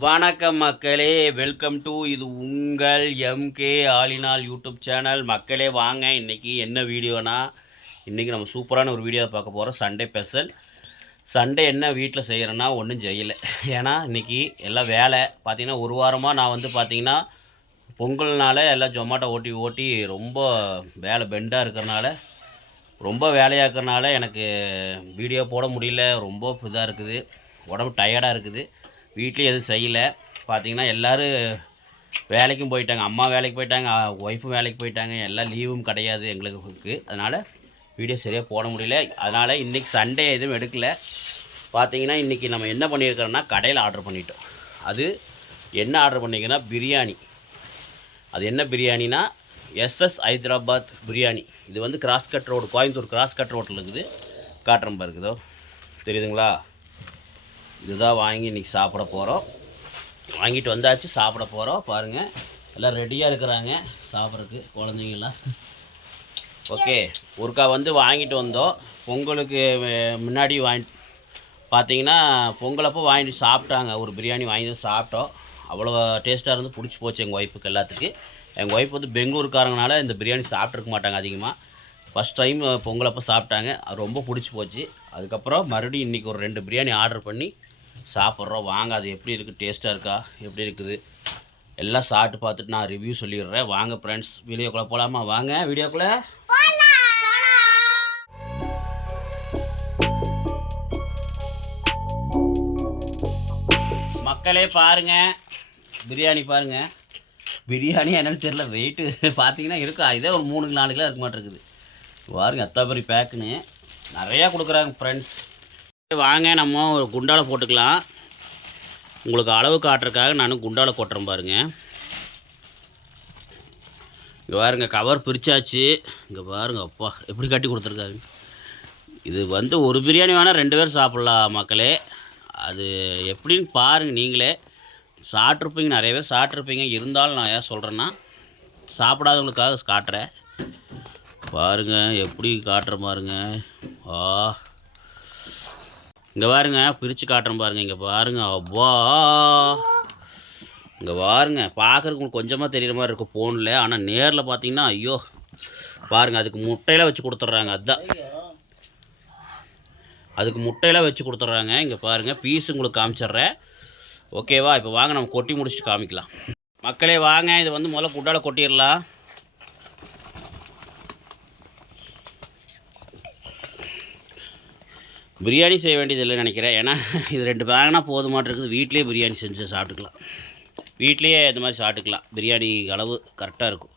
வணக்கம் மக்களே welcome to இது உங்கள் எம்கே ஆலினால் யூடியூப் சேனல் மக்களே வாங்க இன்றைக்கி என்ன வீடியோனா இன்றைக்கி நம்ம சூப்பரான ஒரு வீடியோ பார்க்க போகிறோம் சண்டே ஸ்பெஷல் சண்டே என்ன வீட்டில் செய்கிறேன்னா ஒன்றும் செய்யலை. ஏன்னா இன்றைக்கி எல்லாம் வேலை. பார்த்தீங்கன்னா ஒரு வாரமாக நான் வந்து பார்த்திங்கன்னா பொங்கல்னால எல்லாம் ஜொமாட்டோ ஓட்டி ஓட்டி ரொம்ப வேலை பெண்டாக இருக்கிறனால ரொம்ப வேலையாக இருக்கிறனால எனக்கு வீடியோ போட முடியல. ரொம்ப இதாக இருக்குது. உடம்பு டயர்டாக இருக்குது. வீட்லேயும் எதுவும் செய்யலை. பார்த்தீங்கன்னா எல்லோரும் வேலைக்கும் போயிட்டாங்க. அம்மா வேலைக்கு போயிட்டாங்க. ஒய்ஃபும் வேலைக்கு போயிட்டாங்க. எல்லாம் லீவும் கிடையாது எங்களுக்கு. அதனால் வீடியோ சரியாக போட முடியல. அதனால் இன்றைக்கி சண்டே எதுவும் எடுக்கல. பார்த்தீங்கன்னா இன்றைக்கி நம்ம என்ன பண்ணியிருக்கிறோன்னா கடையில் ஆர்டர் பண்ணிட்டோம். அது என்ன ஆர்டர் பண்ணிங்கன்னா பிரியாணி. அது என்ன பிரியாணினா எஸ்எஸ் ஹைதராபாத் பிரியாணி. இது வந்து cross cut road Coimbatore cross cut ரோட்டில் இருக்குது. காட்டுறம்பா இருக்குதோ தெரியுதுங்களா? இதுதான் வாங்கி இன்றைக்கி சாப்பிட போகிறோம் வாங்கிட்டு வந்தாச்சு சாப்பிட போகிறோம் பாருங்கள் எல்லாம் ரெடியாக இருக்கிறாங்க சாப்பிட்றதுக்கு குழந்தைங்களாம் ஓகே ஒருக்கா வந்து வாங்கிட்டு வந்தோம். பொங்கலுக்கு முன்னாடி வாங்கி பார்த்தீங்கன்னா பொங்கலப்போ வாங்கிட்டு சாப்பிட்டாங்க. ஒரு பிரியாணி வாங்கி வந்து சாப்பிட்டோம். அவ்வளோ டேஸ்ட்டாக இருந்து பிடிச்சி போச்சு எங்கள் ஒய்ஃபுக்கு எல்லாத்துக்கு. எங்கள் ஒய்ஃப் வந்து பெங்களூருக்காரங்கனால இந்த பிரியாணி சாப்பிட்ருக்க மாட்டாங்க அதிகமாக ஃபஸ்ட் டைம் பொங்கலப்போ சாப்பிட்டாங்க. அது ரொம்ப பிடிச்சி போச்சு. அதுக்கப்புறம் மறுபடியும் இன்றைக்கி ஒரு ரெண்டு பிரியாணி ஆர்டர் பண்ணி சாப்பிட்றோம் வாங்க அது எப்படி இருக்குது டேஸ்ட்டாக இருக்கா எப்படி இருக்குது? எல்லாம் சாப்பிட்டு பார்த்துட்டு நான் ரிவ்யூ சொல்லிடுறேன். வாங்க ஃப்ரெண்ட்ஸ் வீடியோக்குள்ளே போகலாமா வாங்க வீடியோக்குள்ளே. மக்களே பாருங்க. பிரியாணி பாருங்க. பிரியாணி என்னன்னு தெரியல வெயிட்டு பார்த்தீங்கன்னா இருக்கா? இதே ஒரு மூணு நாலு கிலோ இருக்க மாட்டேருக்குது. பாருங்க அத்தா பெரிய பேக்குன்னு நிறையா கொடுக்குறாங்க ஃப்ரெண்ட்ஸ் வாங்க நம்ம ஒரு குண்டால போட்டுக்கலாம். உங்களுக்கு அளவு காட்டுறதுக்காக நான் குண்டால கொட்டுறேன் பாருங்க. இங்கே பாருங்க கவர் பிரிச்சாச்சு. இங்கே பாருங்க அப்பா எப்படி கட்டி கொடுத்துருக்காங்க இது வந்து ஒரு பிரியாணி வேணால் ரெண்டு பேர் சாப்பிட்லாம் மக்களே. அது எப்படின்னு பாருங்கள் நீங்களே. சாப்பிட்ருப்பீங்க நிறைய பேர் சாப்பிட்ருப்பீங்க இருந்தாலும் நான் ஏன் சொல்கிறேன்னா சாப்பிடாதவங்களுக்காக காட்டுறேன். பாருங்கள் எப்படி காட்டுற பாருங்க. ஆ இங்கே பாருங்க பிரித்து காட்டுறேன் பாருங்க இங்கே பாருங்க அப்பா. இங்கே பாருங்க பார்க்குறதுக்கு கொஞ்சமாக தெரிகிற மாதிரி இருக்கும் ஃபோனில் ஆனால் நேரில் பார்த்தீங்கன்னா ஐயோ பாருங்க அதுக்கு முட்டையெல்லாம் வச்சு கொடுத்துட்றாங்க அதுதான் அதுக்கு முட்டையெல்லாம் வச்சு கொடுத்துட்றாங்க இங்கே பாருங்கள் பீஸ் உங்களுக்கு காமிச்சிட்றேன். ஓகேவா இப்போ வாங்க நம்ம கொட்டி முடிச்சுட்டு காமிக்கலாம். மக்களே வாங்க இது வந்து முதல்ல குட்டால கொட்டிடலாம். பிரியாணி செய்ய வேண்டியது இல்லைன்னு நினைக்கிறேன். ஏன்னா இது ரெண்டு பேக்னா போதுமாட்டு இருக்குது வீட்லேயே பிரியாணி செஞ்சு சாப்பிட்டுக்கலாம். வீட்லேயே இந்த மாதிரி சாப்பிட்டுக்கலாம். பிரியாணி அளவு கரெக்டாக இருக்கும்.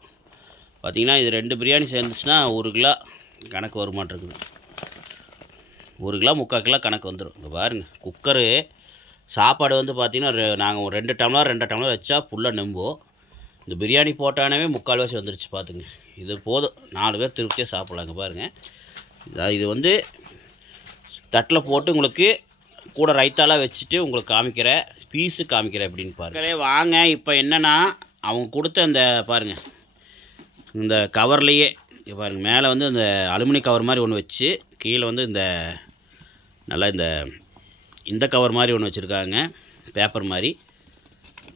பார்த்தீங்கன்னா இது ரெண்டு பிரியாணி சேர்ந்துச்சுன்னா ஒரு கிலோ கணக்கு வருமாட்டிருக்குது. ஒரு கிலோ முக்கால் கிலோ கணக்கு வந்துடும் இங்கே பாருங்கள் குக்கரு சாப்பாடு வந்து பார்த்திங்கன்னா நாங்கள் ஒரு ரெண்டு டம்ளர் ரெண்டு டம்ளர் வச்சா ஃபுல்லாக நெம்போம் இந்த பிரியாணி போட்டானவே முக்கால்வாசி வந்துருச்சு பார்த்துங்க இது போதும். நாலு பேர் திருப்தியாக சாப்பிட்லாங்க பாருங்கள் இது வந்து தட்டில் போட்டு உங்களுக்கு கூட ரைத்தாலாம் வச்சுட்டு உங்களுக்கு காமிக்கிறேன். பீஸு காமிக்கிறேன் அப்படின்னு பாருங்க. வாங்க. இப்போ என்னென்னா அவங்க கொடுத்த அந்த பாருங்கள் இந்த கவர்லேயே பாருங்கள் பாருங்க மேலே வந்து இந்த அலுமினி கவர் மாதிரி ஒன்று வச்சு கீழே வந்து இந்த நல்லா இந்த இந்த கவர் மாதிரி ஒன்று வச்சுருக்காங்க. பேப்பர் மாதிரி.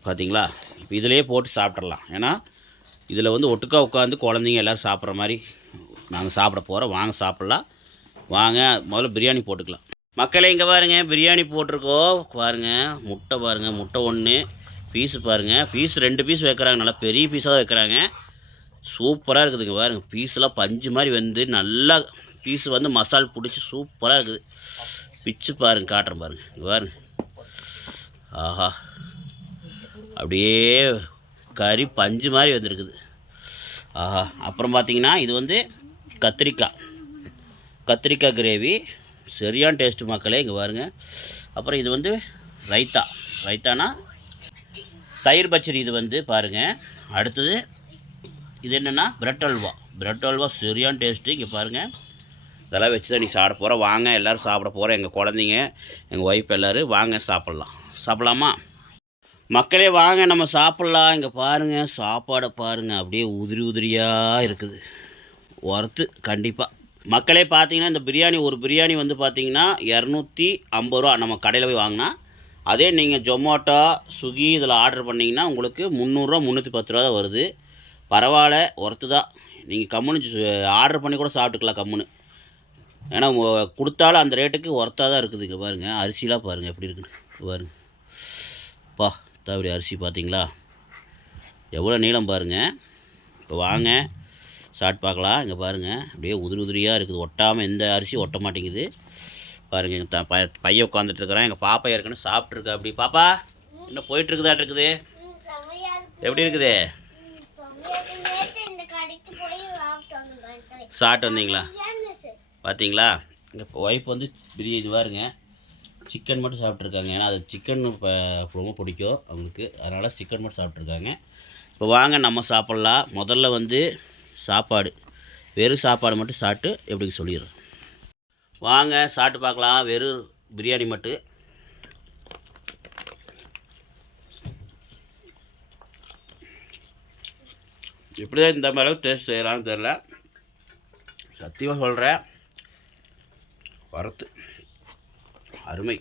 பார்த்தீங்களா இப்போ இதிலேயே போட்டு சாப்பிட்றலாம் ஏன்னா இதில் வந்து ஒட்டுக்கா உட்காந்து குழந்தைங்க எல்லோரும் சாப்பிட்ற மாதிரி நாங்கள் சாப்பிட போகிறோம் வாங்க சாப்பிட்லாம். வாங்க முதல்ல பிரியாணி போட்டுக்கலாம். மக்களே இங்கே பாருங்கள் பிரியாணி போட்டிருக்கோம் பாருங்க முட்டை பாருங்கள் முட்டை ஒன்று பீஸு பாருங்கள் பீஸ் ரெண்டு பீஸ் வைக்கிறாங்க நல்லா பெரிய பீஸாக தான் வைக்கிறாங்க. சூப்பராக இருக்குதுங்க பாருங்கள் பீஸ்லாம் பஞ்சு மாதிரி வந்து நல்லா பீஸ் வந்து மசால் பிடிச்சி சூப்பராக இருக்குது. பிச்சு பாருங்க காட்டுறேன் பாருங்க இங்கே பாருங்க. ஆஹா. அப்படியே கறி பஞ்சு மாதிரி வந்துருக்குது. ஆஹா. அப்புறம் பார்த்தீங்கன்னா இது வந்து கத்திரிக்காய். கத்திரிக்காய் கிரேவி சரியான டேஸ்ட்டு மக்களே இங்கே பாருங்க. அப்புறம் இது வந்து ரைத்தா. ரைத்தானா? தயிர் பச்சடி இது வந்து பாருங்கள் அடுத்தது இது என்னென்னா பிரெட் அல்வா. பிரெட் அல்வா சரியான டேஸ்ட்டு இங்கே பாருங்கள் இதெல்லாம் வச்சு தான் நீ சாப்பிட போகிறோம் வாங்க எல்லோரும் சாப்பிட போகிறோம் எங்கள் குழந்தைங்க எங்கள் ஒய்ஃப் எல்லோரும் வாங்க சாப்பிட்லாம். சாப்பிட்லாமா? மக்களே வாங்க நம்ம சாப்பிட்லாம். இங்கே பாருங்கள் சாப்பாடை பாருங்கள் அப்படியே உதிரி உதிரியாக இருக்குது. ஒர்த்து கண்டிப்பாக மக்களே பார்த்தீங்கன்னா இந்த பிரியாணி ஒரு பிரியாணி வந்து பார்த்தீங்கன்னா இரநூத்தி ஐம்பது ரூபா நம்ம கடையில் போய் வாங்கினா அதே நீங்கள் ஜொமேட்டோ ஸ்விக்கி இதில் ஆர்டர் பண்ணிங்கன்னா உங்களுக்கு முந்நூறுரூவா முந்நூற்றி பத்து ரூபா தான் வருது. பரவாயில்ல ஒர்த்து தான். நீங்கள் கம்முன்னு ஆர்டர் பண்ணி கூட சாப்பிட்டுக்கலாம் கம்முன்னு. ஏன்னா கொடுத்தாலும் அந்த ரேட்டுக்கு ஒர்த்தாக தான் இருக்குது. இங்கே பாருங்கள் அரிசிலாம் பாருங்கள் எப்படி இருக்குன்னு. இங்க பாருங்க. பா தவறி அரிசி பார்த்தீங்களா? எவ்வளோ நீளம் பாருங்கள் இப்போ வாங்க. ஷார்ட் பார்க்கலாம். இங்கே பாருங்கள் அப்படியே உதிரி உதிரியாக இருக்குது. ஒட்டாமல் எந்த அரிசி ஒட்ட மாட்டேங்குது. பாருங்கள் எங்கள் த ப பையன் உட்காந்துட்ருக்குறான் எங்கள் பாப்பா ஏற்கனவே சாப்பிட்ருக்கா அப்படி பாப்பா இன்னும் போயிட்டுருக்குதாட்டு இருக்குது? எப்படி இருக்குது? சாப்பிட்டு வந்தீங்களா? பார்த்தீங்களா எங்கள் ஒய்ஃப் வந்து பிரியாணி பாருங்க. சிக்கன் மட்டும் சாப்பிட்ருக்காங்க ஏன்னா அது சிக்கன் இப்போ ரொம்ப பிடிக்கும் அவங்களுக்கு. அதனால் சிக்கன் மட்டும் சாப்பிட்ருக்காங்க இப்போ வாங்க நம்ம சாப்பிட்லாம். முதல்ல வந்து சாப்பாடு. வெறும் சாப்பாடு மட்டும் சாப்பிட்டு எப்படி சொல்லிடுறேன் வாங்க சாப்பிட்டு பார்க்கலாம். வெறும் பிரியாணி மட்டும். எப்படி தான் இந்த மாதிரி டேஸ்ட் செய்யலாம்னு தெரில சத்தியமாக சொல்கிறேன் வரத்து. அருமை.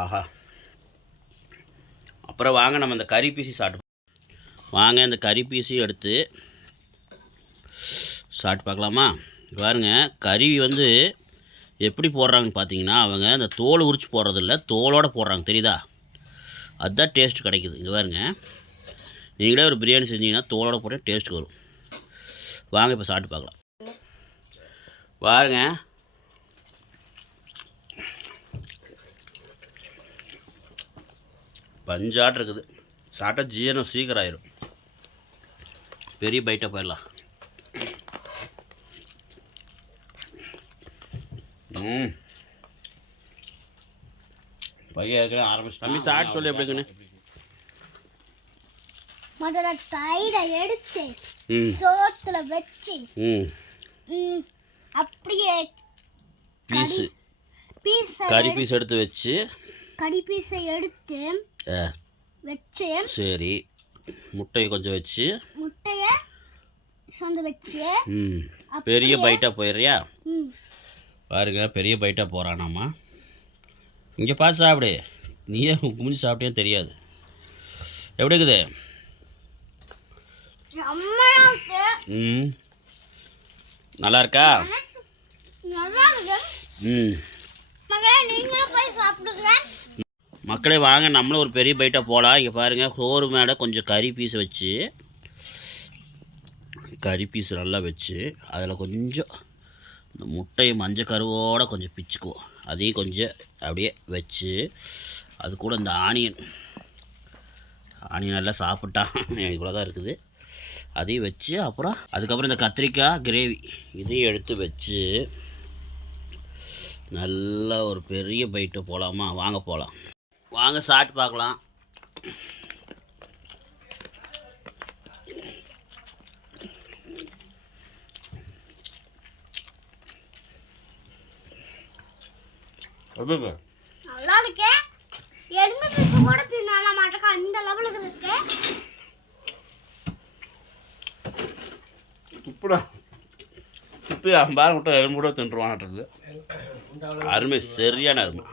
ஆஹா. அப்புறம் வாங்க நம்ம இந்த கறி பீசி சாப்பிட்டு வாங்க இந்த கறி பீசி எடுத்து சாப்பிட்டு பார்க்கலாமா? பாருங்கள் பாருங்க கறி வந்து எப்படி போடுறாங்கன்னு பார்த்தீங்கன்னா அவங்க அந்த தோல் உரிச்சு போடுறதில்ல தோலோடு போடுறாங்க தெரியுதா? அதுதான் டேஸ்ட் கிடைக்குது. இங்கே பாருங்க நீங்களே ஒரு பிரியாணி செஞ்சீங்கன்னா தோலோட போட்டால் டேஸ்ட் வரும். வாங்க இப்போ சாப்பிட்டு பார்க்கலாம். பாருங்க. பஞ்சாட்டு இருக்குது. சாப்பிட்டா ஜீரணம் சீக்கிரம் ஆயிரும். பெரிய பைட்டை போயிடலாம். ம். பையன் ஏற்கனவே ஆரம்பிச்சு தம்பி சாப்பிட்டு சொல்லி எப்படிங்கண்ணே முதல்ல தயிரை எடுத்து ம். சோத்துல வச்சு ம். ம், அப்படியே பீஸு. பீஸ கறி பீஸ் எடுத்து வச்சு. கறி பீஸை எடுத்து வச்சு சரி. முட்டையை கொஞ்சம் வச்சு. முட்டைய சொந்த வச்சு ம். பெரிய பைட்டாக போயிடுறியா? ம், பாருங்க பெரிய பைட்டாக போகிறானாம்மா இங்கே பார்த்து சாப்பிடு. நீயே குமிஞ்சு சாப்பிட்டேன்னு தெரியாது. எப்படி இருக்குது? ம். நல்லா இருக்கா ம். மக்களே வாங்க. நம்மளும் ஒரு பெரிய பைட்டாக போகலாம் இங்கே பாருங்கள் சோறு மேலே கொஞ்சம் கறி பீஸ் வச்சு கறி பீஸ் நல்லா வச்சு அதில் கொஞ்சம் இந்த முட்டையை மஞ்சள் கருவோடு கொஞ்சம் பிச்சுக்குவோம். அதையும் கொஞ்சம் அப்படியே வச்சு அது கூட இந்த ஆனியன். ஆனியன் நல்லா சாப்பிட்டா இவ்வளோ தான் இருக்குது. அதையும் வச்சு அப்புறம் அதுக்கப்புறம் இந்த கத்திரிக்காய் கிரேவி இதையும் எடுத்து வச்சு நல்ல ஒரு பெரிய பைட்டு போகலாமா வாங்க போகலாம் வாங்க சாப்பிட்டு பார்க்கலாம். நல்லா இருக்கு எலும்பு பீஸ் கூட தின்னால மாட்டேங்க அந்த லெவலுக்கு இருக்கு. துப்புடா. துப்பி பாரு விட்டு எலும்பு கூட தின்றுவான்றது. அருமை சரியான அருமை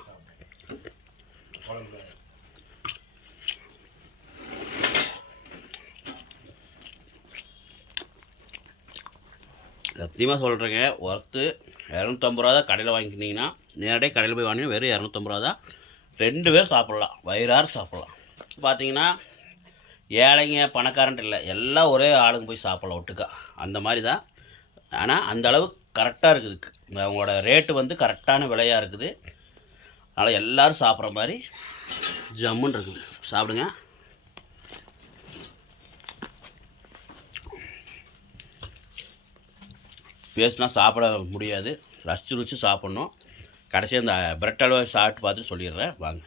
சத்தியமாக சொல்கிறேங்க ஒர்த்து இரநூத்தம்பது ரூபா தான் கடையில் வாங்கிக்கினீங்கன்னா நேரடியாக கடையில் போய் வாங்கினா வெறும் இரநூத்தம்பது ரூபா தான் ரெண்டு பேர் சாப்பிட்லாம் வயிறாறு சாப்பிட்லாம். பார்த்தீங்கன்னா ஏழைங்க பணக்காரன்ட்டு இல்லை எல்லாம் ஒரே ஆளுங்க போய் சாப்பிட்லாம் ஒட்டுக்கா. அந்த மாதிரி தான் ஆனால் அந்த அளவு கரெக்டாக இருக்குது. அவங்களோட ரேட்டு வந்து கரெக்டான விலையாக இருக்குது. அதனால் எல்லோரும் சாப்பிட்ற மாதிரி ஜம்முன்னு இருக்குது. சாப்பிடுங்க. பேசினா சாப்பிட முடியாது. ரசிச்சு ருசி சாப்பிட்ணும். கடைசியாக இந்த பிரெட் அல்வா சாப்பிட்டு பார்த்துட்டு சொல்லிடுறேன். வாங்க.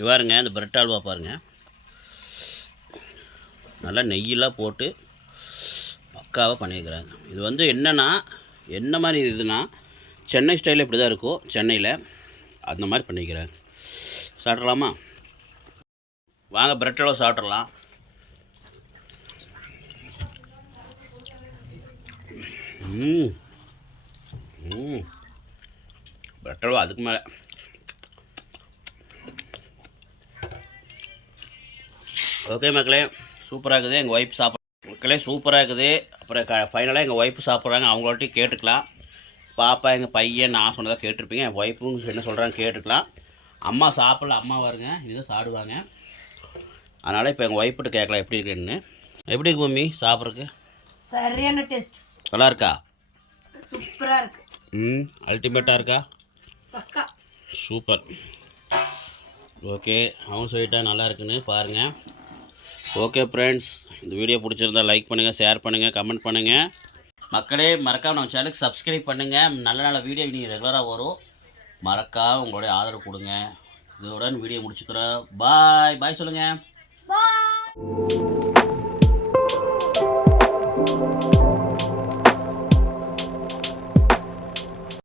இவாருங்க இந்த பிரெட் அல்வா பாருங்கள் நல்லா நெய்யெல்லாம் போட்டு பக்காவாக பண்ணியிருக்கிறாங்க. இது வந்து என்னென்னா என்ன மாதிரி இதுனா சென்னை ஸ்டைலில் இப்படி தான் இருக்கும். சென்னையில் அந்த மாதிரி பண்ணிக்கிறாங்க. சாப்பிட்றலாமா வாங்க பிரெட் அல்வா சாப்பிட்றலாம் பெட்டரோ அதுக்கு மேலே. ஓகே மக்களே சூப்பராக இருக்குது. எங்கள் ஒய்ஃப் சாப்பிட்ற மக்களே சூப்பராக இருக்குது. அப்புறம் க ஃபைனலாக எங்கள் ஒய்ஃப் சாப்பிட்றாங்க. அவங்கள்ட்டையும் கேட்டுக்கலாம். பாப்பா எங்கள் பையன் நான் சொன்னதாக கேட்டிருப்பீங்க. என் ஒய்ஃபும் என்ன சொல்கிறாங்க கேட்டுக்கலாம். அம்மா சாப்பிடல அம்மா வருங்க. இதை சாப்பிடுவாங்க. அதனால் இப்போ எங்கள் ஒய்ஃப்கிட்ட கேட்கலாம் எப்படி இருக்குன்னு. எப்படி இருக்கு மம்மி சாப்பிட்றதுக்கு? சரியான டேஸ்ட் நல்லா இருக்கா சூப்பராக இருக்கு ம் அல்டிமேட்டாக இருக்கா பக்கா. சூப்பர். ஓகே அவன் சொல்லிட்டா நல்லா இருக்குன்னு பாருங்கள் ஓகே ஃப்ரெண்ட்ஸ் இந்த வீடியோ பிடிச்சிருந்தா லைக் பண்ணுங்கள் ஷேர் பண்ணுங்கள் கமெண்ட் பண்ணுங்கள் மக்களே மறக்காம நம்ம சேனலுக்கு சப்ஸ்கிரைப் பண்ணுங்கள் நல்ல நல்ல வீடியோ நீங்கள் ரெகுலராக வரும். மறக்காம உங்களுடைய ஆதரவு கொடுங்க. இதோட வீடியோ முடிச்சுக்கிறோம். பாய் பாய் சொல்லுங்கள்